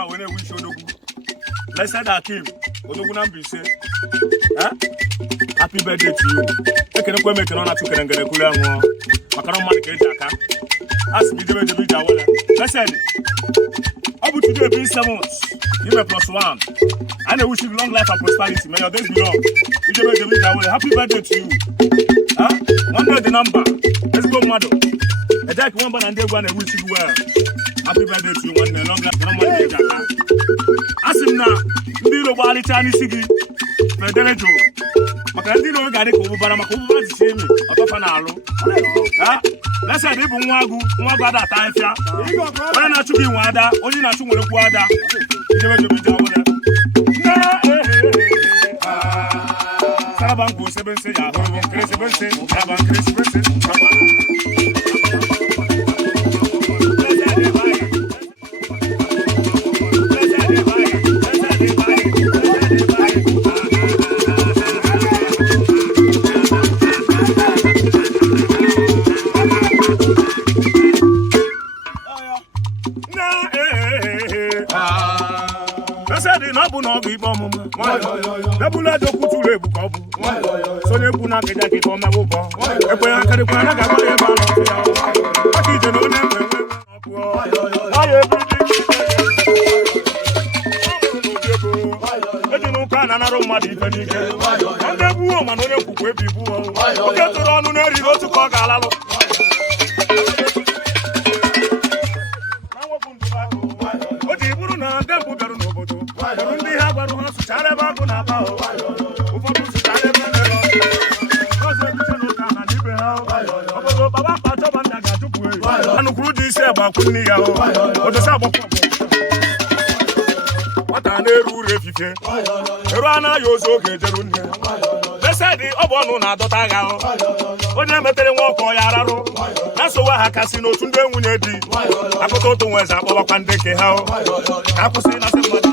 ebe a wee na-ewishi odogwu Blessed Hakeem odogwu na Mbaise. Happy birthday to you. Ekenekwe m ekene ọ na-achụ kere ngere kulu ya nwụọ maka na mmadụ ka eji aka asị m ijebe ije awele. Blessed ọ bụ today being 7th Ime +1 and I wish you long life and prosperity. May your days be long. Happy birthday to you. One day the number. Let's go, mother. A jack one and they want to wish you well. Happy birthday to you. One day long life. Ask him now. Ndilo bali chani sigi. Fedelejo. Makandino gari ko bubara makubu chimi. Otofa na alo. Let's say ibu nwagu ada taifia. Wala na chuki nwada, onyi na chu nwere ku ada. Sarabanco sebense ya horo krese bense saban krese bense Nebula jokutu lebu kobu. Sonye buna keja kito mebubo. Ekwe yankari kwa na gaba ye balo ya. Aki jeno ne mwe. Aye ejinu kana na ro madi fenike. Ande buo manone kukwe bibu o. Oke toro anu na ri otu ko galalo. Odi buru na dembu garu no bodo. Ndi ha gbaru ha su chare ba ko na ba o. Ufodu su chare ba ne ro. Oze biche no kana ni be ha o. Obodo baba pa to ba ndaga tupu e. Anu kuru di ise ba ku ni ya o. Odo sa bo ko. Wata na eru refife. Eru ana yo zo ke jeru nne. Blessed obo nu na dota ga o. Onye metere nwa ọkọ ya ararụ. Na so wa ha kasi no tunde nwunye di. Akoto to nweza akpọba kwa ndeke ha o. Ka kwụsị na se mmadụ.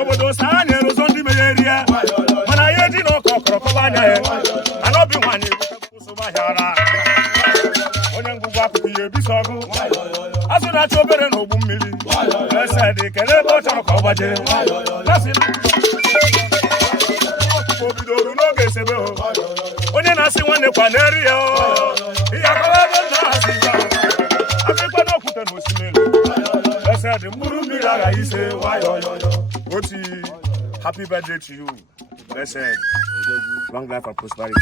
Obodo sa anya erozo ndị meyeria. Mana ye di no kokoro anya e. Anobi nwanye kwụsụ ba hiara. Onye ngwugwu akụkụ ihe biso ọgụ. Azụ na-achọ obere na ogbu mmiri. Blessed kele ebe ọ chọrọ ka ọ gbaje. Obidoru n'oge sebe o. Onye na-asị nwanne kwa n'eri ya o. Ihe akọwa ebe na-asị ya. Akịkwa n'okwute n'osimiri. Blessed mkpụrụ mmiri agha ise wayo. Oti, happy birthday to you. Blessed. Long life and prosperity.